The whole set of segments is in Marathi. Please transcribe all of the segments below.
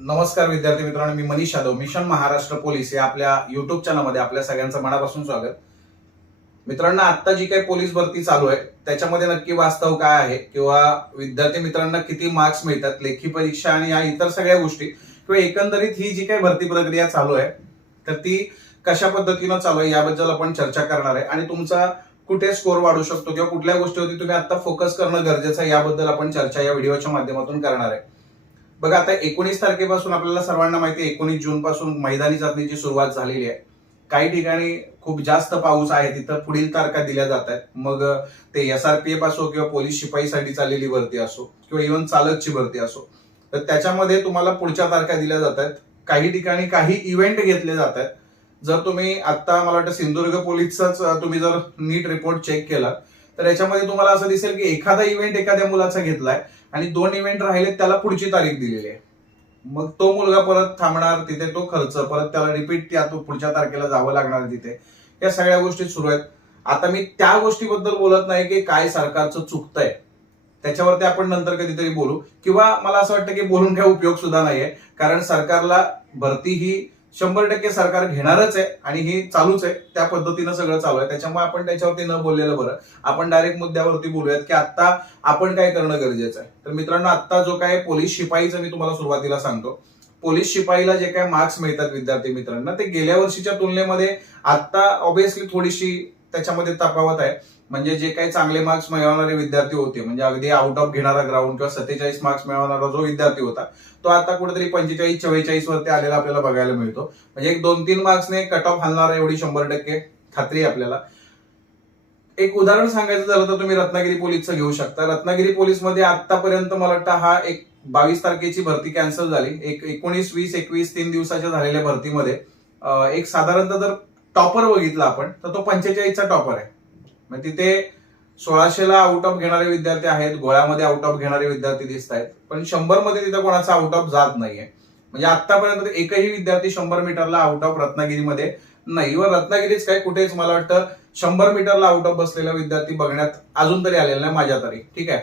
नमस्कार विद्यार्थी मित्रांनो मी मनीष यादव मिशन महाराष्ट्र पोलीस या आपल्या युट्यूब चॅनलमध्ये आपल्या सगळ्यांचं मनापासून स्वागत. मित्रांनो आता जी काही पोलीस भरती चालू आहे त्याच्यामध्ये नक्की वास्तव काय आहे किंवा विद्यार्थी मित्रांना किती मार्क्स मिळतात लेखी परीक्षा आणि या इतर सगळ्या गोष्टी किंवा एकंदरीत ही जी काही भरती प्रक्रिया चालू आहे तर ती कशा पद्धतीनं चालू आहे याबद्दल आपण चर्चा करणार आहे. आणि तुमचा कुठे स्कोर वाढू शकतो किंवा कुठल्या गोष्टीवरती तुम्ही आता फोकस करणं गरजेचं आहे याबद्दल आपण चर्चा या व्हिडिओच्या माध्यमातून करणार आहे. बघा आता एकोणीस तारखेपासून आपल्याला सर्वांना माहिती आहे एकोणीस जून पासून मैदानी चाचणीची सुरुवात झालेली आहे. काही ठिकाणी खूप जास्त पाऊस आहे तिथं पुढील तारखा दिल्या जात आहेत. मग ते एस आर पी एफ असो किंवा पोलीस शिपाईसाठी चाललेली भरती असो किंवा इव्हन चालकची भरती असो. तर त्याच्यामध्ये तुम्हाला पुढच्या तारखा दिल्या जात आहेत. काही ठिकाणी काही इव्हेंट घेतले जात आहेत. जर तुम्ही आता मला वाटतं सिंधुदुर्ग पोलीसचाच तुम्ही जर नीट रिपोर्ट चेक केला तर याच्यामध्ये तुम्हाला असं दिसेल की एखादा इव्हेंट एखाद्या मुलाचा घेतलाय. आणि दोन इव्हेंट राहिले त्याला पुढची तारीख दिलेली आहे. मग तो मुलगा परत थांबणार तिथे तो खर्च परत त्याला रिपीट त्या तो पुढच्या तारखेला जावं लागणार तिथे. या सगळ्या गोष्टी सुरू आहेत. आता मी त्या गोष्टीबद्दल बोलत नाही की काय सरकारचं चुकतंय. त्याच्यावरती आपण नंतर कधीतरी बोलू. किंवा मला असं वाटतं की बोलून काही उपयोग सुद्धा नाहीये. कारण सरकारला भरती ही शंभर टक्के सरकार घेणारच आहे आणि हे चालूच आहे. त्या पद्धतीनं सगळं चालू आहे. त्याच्यामुळे आपण त्याच्यावरती न बोललेलं बरं. आपण डायरेक्ट मुद्द्यावरती बोलूयात की आता आपण काय करणं गरजेचं आहे. तर मित्रांनो आता जो काय पोलीस शिपाईचं मी तुम्हाला सुरुवातीला सांगतो. पोलीस शिपाईला जे काय मार्क्स मिळतात विद्यार्थी मित्रांना ते गेल्या वर्षीच्या तुलनेमध्ये आता ऑब्विसली थोडीशी त्याच्यामध्ये तफावत आहे. म्हणजे जे काही चांगले मार्क्स मिळवणारे विद्यार्थी होते म्हणजे अगदी आउट ऑफ घेणारा ग्राउंड किंवा सत्तेचाळीस मार्क्स मिळवणारा जो विद्यार्थी होता तो आता कुठेतरी पंचेचाळीस चव्वेचाळीस वरती आलेला आपल्याला बघायला मिळतो. म्हणजे एक दोन तीन मार्क्सने कट ऑफ हलणार एवढी शंभर टक्के खात्री आहे आपल्याला. एक उदाहरण सांगायचं झालं तर तुम्ही रत्नागिरी पोलीसचं घेऊ शकता. रत्नागिरी पोलीसमध्ये आतापर्यंत मला वाटतं हा एक बावीस तारखेची भरती कॅन्सल झाली. एक एकोणीस वीस एकवीस तीन दिवसाच्या झालेल्या भरतीमध्ये एक साधारणतः जर टॉपर बघितला आपण तर तो पंचेचाळीसचा टॉपर आहे. मग तिथे सोळाशेला आउट ऑफ घेणारे विद्यार्थी आहेत गोळ्यामध्ये आउट ऑफ घेणारे विद्यार्थी दिसत आहेत. पण शंभरमध्ये तिथं कोणाचा आउट ऑफ जात नाहीये. म्हणजे आतापर्यंत एकही विद्यार्थी शंभर मीटरला आउट ऑफ रत्नागिरीमध्ये नाही. व रत्नागिरीच काय कुठेच मला वाटतं शंभर मीटरला आउट ऑफ बसलेला विद्यार्थी बघण्यात अजून तरी आलेला नाही माझ्या तरी. ठीक आहे?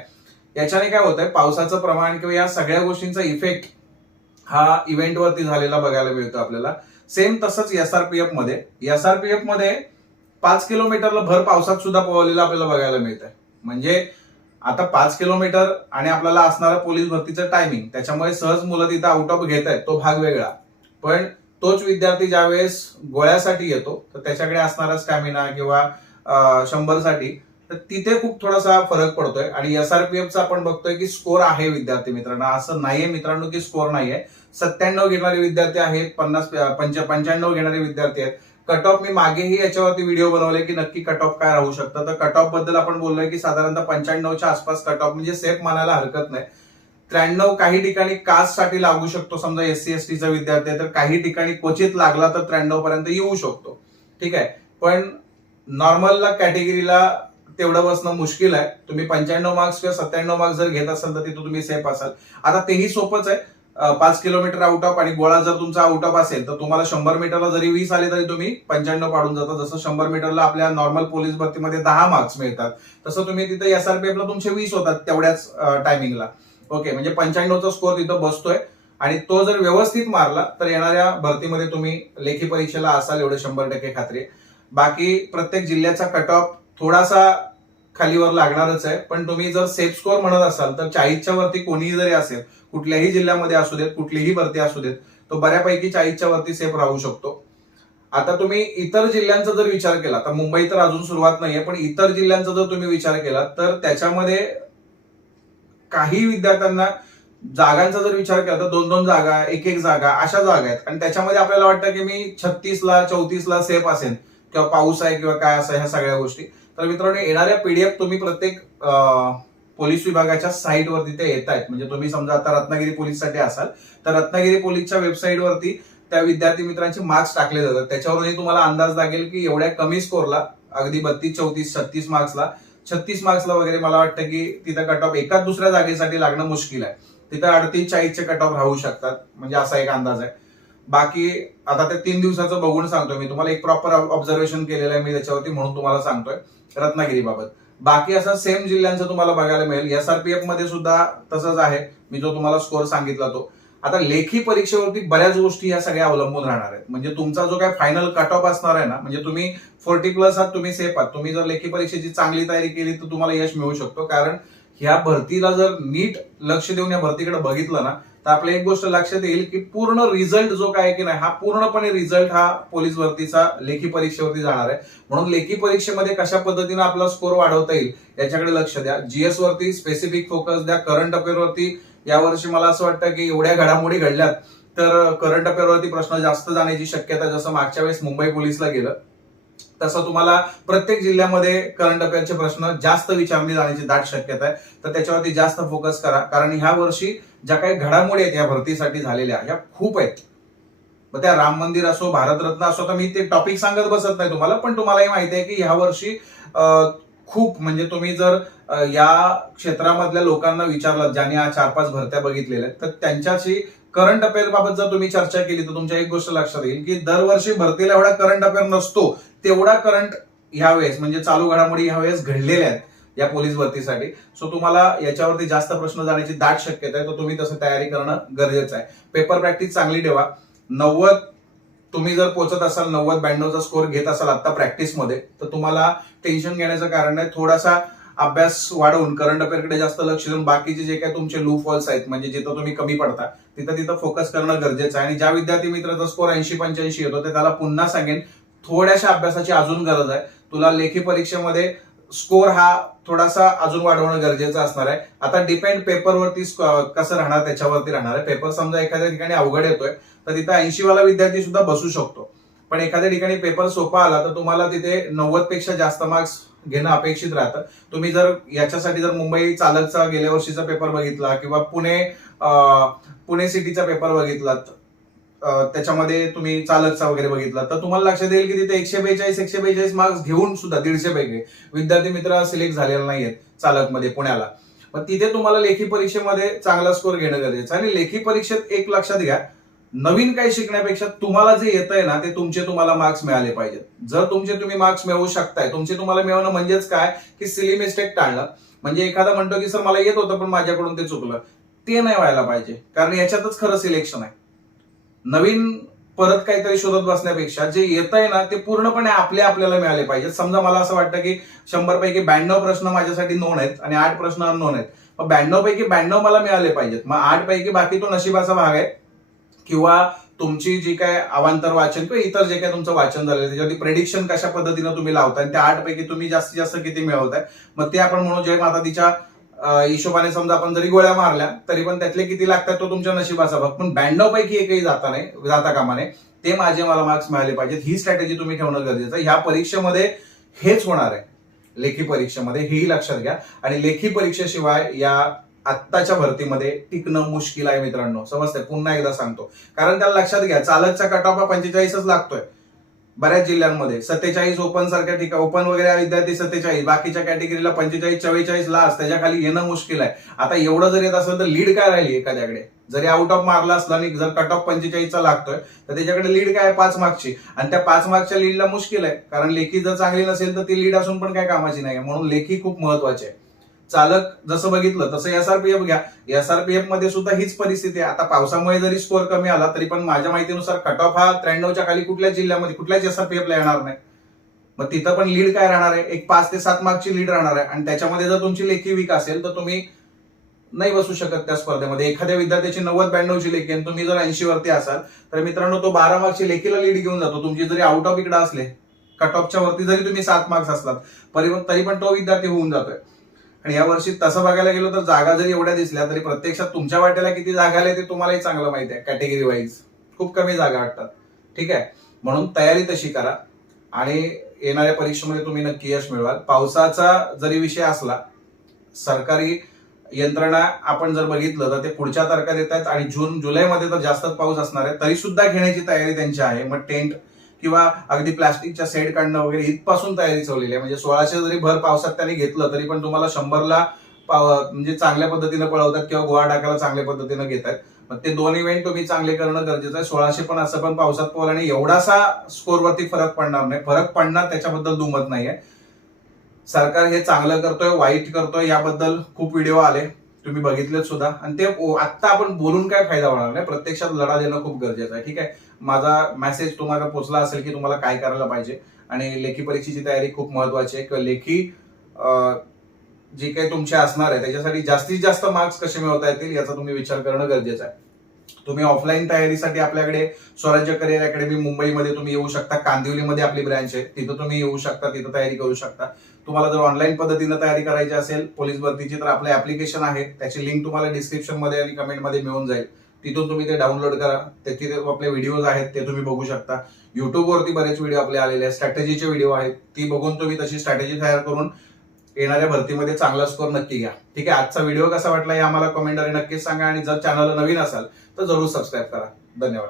याच्याने काय होतंय पावसाचं प्रमाण किंवा या सगळ्या गोष्टींचा इफेक्ट हा इव्हेंटवरती झालेला बघायला मिळतो आपल्याला. सेम तसंच एसआरपीएफमध्ये. एसआरपीएफमध्ये पाच किलोमीटरला भर पावसात सुद्धा पोहलेलं आपल्याला बघायला मिळत आहे म्हणजे आता पाच किलोमीटर आणि आपल्याला असणारा पोलीस भरतीचं टायमिंग त्याच्यामुळे सहज मुलं तिथं आउट ऑफ घेत आहेत तो भाग वेगळा. पण तोच विद्यार्थी ज्यावेळेस गोळ्यासाठी येतो तर त्याच्याकडे असणारा स्टॅमिना किंवा शंभरसाठी तर तिथे खूप थोडासा फरक पडतोय. आणि एसआरपीएफचा आपण बघतोय की स्कोर आहे विद्यार्थी मित्रांना. असं नाहीये मित्रांनो की स्कोर नाहीये. सत्त्याण्णव घेणारे विद्यार्थी आहेत पन्नास पंच पंच्याण्णव घेणारे विद्यार्थी आहेत. कट ऑफ मी मागेही याच्यावरती व्हिडिओ बनवले की नक्की कट ऑफ काय राहू शकतं. तर कट ऑफबद्दल आपण बोललोय की साधारणतः पंच्याण्णवच्या आसपास कट ऑफ म्हणजे सेफ मानायला हरकत नाही. त्र्याण्णव काही ठिकाणी कास्टसाठी लागू शकतो. समजा एस सी एस टीचा विद्यार्थी आहे तर काही ठिकाणी क्वचित लागला तर त्र्याण्णव पर्यंत येऊ शकतो. ठीक आहे? पण नॉर्मलला कॅटेगरीला तेवढं बसणं मुश्किल आहे. तुम्ही पंच्याण्णव मार्क्स किंवा सत्त्याण्णव मार्क्स जर घेत असाल तर तिथं तुम्ही सेफ असाल. आता तेही सोपंच आहे. पाच किलोमीटर आउट ऑफ आणि गोळा जर तुमचा आउट ऑफ असेल तर तुम्हाला शंभर मीटरला जरी वीस आले तरी तुम्ही पंच्याण्णव पाडून जाता. जसं शंभर मीटरला आपल्या नॉर्मल पोलीस भरतीमध्ये दहा मार्क्स मिळतात तसं तुम्ही तिथे एसआरपीएफला तुमचे वीस होतात तेवढ्याच टायमिंगला ओके म्हणजे पंच्याण्णवचा स्कोर तिथं बसतोय आणि तो जर व्यवस्थित मारला तर येणाऱ्या भरतीमध्ये तुम्ही लेखी परीक्षेला असाल एवढे शंभर टक्के खात्री बाकी प्रत्येक जिल्ह्याचा कट ऑफ थोडासा खालीवर लागणारच आहे. पण तुम्ही जर सेफ स्कोअर म्हणत असाल तर चाळीसच्या वरती कोणीही जरी असेल कुठल्याही जिल्ह्यामध्ये असू देत कुठलीही भरती असू देत तो बऱ्यापैकी चाळीसच्या वरती सेफ राहू शकतो. आता तुम्ही इतर जिल्ह्यांचा जर विचार केला तर मुंबई तर अजून सुरुवात नाहीये पण इतर जिल्ह्यांचा जर तुम्ही विचार केला तर त्याच्यामध्ये काही विद्यार्थ्यांना जागांचा जर विचार केला तर दोन दोन जागा एक एक जागा अशा जागा आहेत. आणि त्याच्यामध्ये आपल्याला वाटतं की मी छत्तीसला चौतीसला सेफ असेल किंवा पाऊस आहे किंवा काय असं ह्या सगळ्या गोष्टी. तर मित्रांनो येणाऱ्या पीडीएफ तुम्ही प्रत्येक पोलीस विभागाच्या साईटवरती ते येत आहेत म्हणजे तुम्ही समजा आता रत्नागिरी पोलीससाठी असाल तर रत्नागिरी पोलीसच्या वेबसाईटवरती त्या विद्यार्थी मित्रांचे मार्क्स टाकले जातात. त्याच्यावरूनही तुम्हाला अंदाज लागेल की एवढ्या कमी स्कोरला अगदी बत्तीस चौतीस छत्तीस मार्क्सला छत्तीस मार्क्सला वगैरे मला वाटतं की तिथं कट ऑफ एकाच दुसऱ्या जागेसाठी लागणं मुश्किल आहे. तिथं अडतीस चाळीसचे कट ऑफ राहू शकतात. म्हणजे असा एक अंदाज आहे. बाकी आता ते तीन दिवसाचं बघून सांगतोय मी. तुम्हाला एक प्रॉपर ऑब्झर्वेशन केलेलं आहे मी त्याच्यावरती म्हणून तुम्हाला सांगतोय. रत्नागिरी बाबत बाकी असं सेम जिल्ह्यांचं तुम्हाला बघायला मिळेल. एसआरपीएफमध्ये सुद्धा तसंच आहे. मी जो तुम्हाला स्कोर सांगितला तो. आता लेखी परीक्षेवरती बऱ्याच गोष्टी या सगळ्या अवलंबून राहणार आहेत. म्हणजे तुमचा जो काय फायनल कट ऑफ असणार आहे ना म्हणजे तुम्ही फोर्टी प्लस आहात तुम्ही सेफ आहात. तुम्ही जर लेखी परीक्षेची चांगली तयारी केली तर तुम्हाला यश मिळू शकतो. कारण ह्या भरतीला जर नीट लक्ष देऊन या भरतीकडे बघितलं ना तर आपल्या एक गोष्ट लक्षात येईल की पूर्ण रिझल्ट जो काय की नाही हा पूर्णपणे रिझल्ट हा पोलीस भरतीचा लेखी परीक्षेवरती जाणार आहे. म्हणून लेखी परीक्षेमध्ये कशा पद्धतीने आपला स्कोर वाढवता येईल याच्याकडे लक्ष द्या. जीएस वरती स्पेसिफिक फोकस द्या. करंट अफेअरवरती यावर्षी मला असं वाटतं की एवढ्या घडामोडी घडल्यात तर करंट अफेअरवरती प्रश्न जास्त जाण्याची शक्यता जसं मागच्या वेळेस मुंबई पोलिसला गेलं तसं तुम्हाला प्रत्येक जिल्ह्यामध्ये करंट अफेअरचे प्रश्न जास्त विचारले जाण्याची दाट शक्यता आहे. तर त्याच्यावरती जास्त फोकस करा. कारण ह्या वर्षी ज्या काही घडामोडी आहेत या भरतीसाठी झालेल्या ह्या खूप आहेत. मग त्या राम मंदिर असो भारतरत्न असो तर मी ते टॉपिक सांगत बसत नाही तुम्हाला पण तुम्हाला हे माहिती आहे की ह्या वर्षी खूप म्हणजे तुम्ही जर या क्षेत्रामधल्या लोकांना विचारलं ज्यांनी हा चार पाच भरत्या बघितलेल्या तर त्यांच्याशी करंट अफेअर बाबत जर तुम्ही चर्चा केली तर तुमच्या एक गोष्ट लक्षात येईल की दरवर्षी भरतीला एवढा करंट अफेअर नसतो तेवढा करंट ह्या वेळेस म्हणजे चालू घडामोडी ह्या वेळेस घडलेल्या आहेत या पोलीस भरतीसाठी. सो तुम्हाला याच्यावरती जास्त प्रश्न जाण्याची दाट शक्यता आहे तर तुम्ही तसं तयारी करणं गरजेचं आहे. पेपर प्रॅक्टिस चांगली ठेवा. नव्वद तुम्ही जर पोहोचत असाल नव्वद ब्याण्णवचा स्कोर घेत असाल आता प्रॅक्टिसमध्ये तर तुम्हाला टेन्शन घेण्याचं कारण नाही. थोडासा अभ्यास वाढवून करंट अफेअरकडे जास्त लक्ष देऊन बाकीचे जे काही तुमचे लू फॉल्स आहेत म्हणजे जिथं तुम्ही कमी पडता तिथं तिथं फोकस करणं गरजेचं आहे. आणि ज्या विद्यार्थी मित्राचा स्कोर ऐंशी पंच्याऐंशी येतो ते त्याला पुन्हा सांगेन थोड्याशा अभ्यासाची अजून गरज आहे. तुला लेखी परीक्षेमध्ये स्कोर हा थोडासा अजून वाढवणं गरजेचं असणार आहे. आता डिपेंड पेपरवरती कसं राहणार त्याच्यावरती राहणार आहे. पेपर समजा एखाद्या ठिकाणी अवघड येतोय तर तिथं ऐंशी वाला विद्यार्थी सुद्धा बसू शकतो. पण एखाद्या ठिकाणी पेपर सोपा आला तर तुम्हाला तिथे नव्वदपेक्षा जास्त मार्क्स घेणं अपेक्षित राहतं. तुम्ही जर याच्यासाठी जर मुंबई चालकचा गेल्या वर्षीचा पेपर बघितला किंवा पुणे पुणे सिटीचा पेपर बघितलात त्याच्यामध्ये तुम्ही चालकचा वगैरे बघितला तर तुम्हाला लक्षात येईल की तिथे एकशे बेचाळीस एकशे बेचाळीस मार्क्स घेऊन सुद्धा दीडशे पैकी विद्यार्थी मित्र सिलेक्ट झालेले नाहीयेत चालकमध्ये पुण्याला. मग तिथे तुम्हाला लेखी परीक्षेमध्ये चांगला स्कोर घेणं गरजेचं आहे. आणि लेखी परीक्षेत एक लक्षात घ्या नवीन काही शिकण्यापेक्षा तुम्हाला जे येत आहे ना ते तुमचे तुम्हाला मार्क्स मिळाले पाहिजेत. जर तुमचे तुम्ही मार्क्स मिळवू शकताय तुमचे तुम्हाला मिळवणं म्हणजेच काय? की सिली मिस्टेक टाळणं. म्हणजे एखादा म्हणतो की सर मला येत होतं पण माझ्याकडून ते चुकलं. ते नाही व्हायला पाहिजे. कारण याच्यातच खरं सिलेक्शन आहे. नवीन परत काहीतरी शोधत बसण्यापेक्षा जे येत आहे ना ते पूर्णपणे आपले आपल्याला मिळाले पाहिजेत. समजा मला असं वाटतं की शंभर पैकी ब्याण्णव प्रश्न माझ्यासाठी नोन आहेत आणि आठ प्रश्न अननोन आहेत. मग ब्याण्णव पैकी ब्याण्णव मला मिळाले पाहिजेत. मग आठ पैकी बाकी तो नशिबाचा भाग आहे. किंवा तुमची जी काय अवांतर वाचन किंवा इतर जे काय तुमचं वाचन झालं त्याच्यावरती प्रेडिक्शन कशा पद्धतीनं तुम्ही लावताय आणि त्या आठ पैकी तुम्ही जास्तीत जास्त किती मिळवताय? मग ते आपण म्हणू जय माता तिच्या हिशोबाने समजा आपण जरी गोळ्या मारल्या तरी पण त्यातले किती लागतात तो तुमच्या नशिबाचा भाग. पण ब्याण्णव पैकी एकही जाता नाही जाता कामा नये. ते माझे मला मार्क्स मिळाले पाहिजेत. ही स्ट्रॅटेजी तुम्ही ठेवणं गरजेचं आहे. ह्या परीक्षेमध्ये हेच होणार आहे. लेखी परीक्षेमध्ये हेही लक्षात घ्या. आणि लेखी परीक्षेशिवाय या आत्ताच्या भरतीमध्ये टिकणं मुश्किल आहे मित्रांनो. समजतंय? पुन्हा एकदा सांगतो. कारण त्याला लक्षात घ्या चालतचा कटापा हा पंचेचाळीसच लागतोय. बऱ्याच जिल्ह्यांमध्ये सत्तेचाळीस ओपन सारख्या ठिकाणी ओपन वगैरे विद्यार्थी सत्तेचाळीस बाकीच्या कॅटेगरीला पंचेचाळीस चव्वेचाळीस लास्ट त्याच्याखाली येणं मुश्किल आहे. आता एवढं जर येत असेल तर लीड काय राहिली एखाद्याकडे? जरी आउट ऑफ मारला असला आणि जर कट ऑफ पंचेचाळीसचा लागतोय तर त्याच्याकडे लीड काय आहे? पाच मार्कची आणि त्या पाच मार्कच्या लीडला मुश्किल आहे. कारण लेखी जर चांगली नसेल तर ती लीड असून पण काय कामाची नाही म्हणून लेखी खूप महत्वाची आहे. चालक जसं बघितलं तसं एसआरपीएफ घ्या. एसआरपीएफमध्ये सुद्धा हीच परिस्थिती आहे. आता पावसामुळे जरी स्कोअर कमी आला तरी पण माझ्या माहितीनुसार कट ऑफ हा त्र्याण्णवच्या खाली कुठल्याच जिल्ह्यामध्ये कुठल्याच एसआरपीएफला येणार नाही. मग तिथं पण लीड काय राहणार आहे? एक पाच ते सात मार्कची लीड राहणार आहे. आणि त्याच्यामध्ये जर तुमची लेखी वीक असेल तर तुम्ही नाही बसू शकत त्या स्पर्धेमध्ये. एखाद्या विद्यार्थ्याची नव्वद ब्याण्णवची लेखी आणि तुम्ही जर ऐंशी वरती असाल तर मित्रांनो तो बारा मार्कची लेखीला लीड घेऊन जातो. तुमची जरी आउट ऑफ इकडे असले कट ऑफच्या वरती जरी तुम्ही सात मार्क्स असलात तरी तरी पण तो विद्यार्थी होऊन जातोय. आणि या वर्षी तसं बघायला गेलो तर जागा जरी एवढ्या दिसल्या तरी प्रत्यक्षात तुमच्या वाट्याला किती जागा आल्या ते तुम्हालाही चांगलं माहिती आहे कॅटेगरी वाईज खूप कमी जागा वाटतात. ठीक आहे? म्हणून तयारी तशी करा. आणि येणाऱ्या परीक्षेमध्ये तुम्ही नक्की यश मिळवाल. पावसाचा जरी विषय असला सरकारी यंत्रणा आपण जर बघितलं तर ते पुढच्या तारखा देत आहेत आणि जून जुलैमध्ये तर जास्तच पाऊस असणार आहे तरी सुद्धा घेण्याची तयारी त्यांची आहे. मग टेंट किंवा अगदी प्लास्टिकच्या सेट काढणं वगैरे इथपासून तयारी चवलेली आहे. म्हणजे सोळाशे जरी भर पावसात त्यांनी घेतलं तरी पण तुम्हाला शंभरला पाव- म्हणजे चांगल्या पद्धतीनं पळवतात किंवा गोळा टाकायला चांगल्या पद्धतीनं घेतात. मग ते दोन इव्हेंट तुम्ही चांगले करणं गरजेचं आहे. सोळाशे पण असं पण पावसात पोहल्याने एवढासा स्कोरवरती फरक पडणार नाही. फरक पडणार त्याच्याबद्दल दुमत नाहीये. सरकार हे चांगलं करतोय वाईट करतोय याबद्दल खूप व्हिडिओ आले. तुम्ही बघितलेत सुद्धा. आणि ते आत्ता आपण बोलून काय फायदा होणार नाही? प्रत्यक्षात लढा देणं खूप गरजेचं आहे. ठीक आहे? माझा मेसेज तुम्हाला पोचला असेल की तुम्हाला काय करायला पाहिजे. आणि लेखी परीक्षेची तयारी खूप महत्वाची आहे. किंवा लेखी जे काही तुमचे असणार आहे त्याच्यासाठी जास्तीत जास्त मार्क्स कसे मिळवता येतील याचा तुम्ही विचार करणं गरजेचं आहे. तुम्ही ऑफलाईन तयारीसाठी आपल्याकडे स्वराज्य करिअर अकॅडमी मुंबईमध्ये तुम्ही येऊ शकता. कांदिवलीमध्ये आपली ब्रँच आहे. तिथं तुम्ही येऊ शकता तिथं तयारी करू शकता. तुम्हाला जर ऑनलाईन पद्धतीनं तयारी करायची असेल पोलीस भरतीची तर आपलं ऍप्लिकेशन आहे. त्याची लिंक तुम्हाला डिस्क्रिप्शनमध्ये आणि कमेंटमध्ये मिळून जाईल. तिथून तुम्ही ते डाउनलोड करा. त्याची आपले व्हिडिओज आहेत ते तुम्ही बघू शकता. युट्यूबवरती बरेच व्हिडिओ आपले आलेले आहेत. स्ट्रॅटेजीचे व्हिडिओ आहेत. ती बघून तुम्ही तशी स्ट्रॅटेजी तयार करून येणाऱ्या भरतीमध्ये चांगला स्कोर नक्की घ्या. ठीक आहे? आजचा व्हिडिओ कसा वाटला हे आम्हाला कमेंटद्वारे नक्कीच सांगा आणि जर चॅनल नवीन असाल तर जरूर सबस्क्राईब करा. धन्यवाद.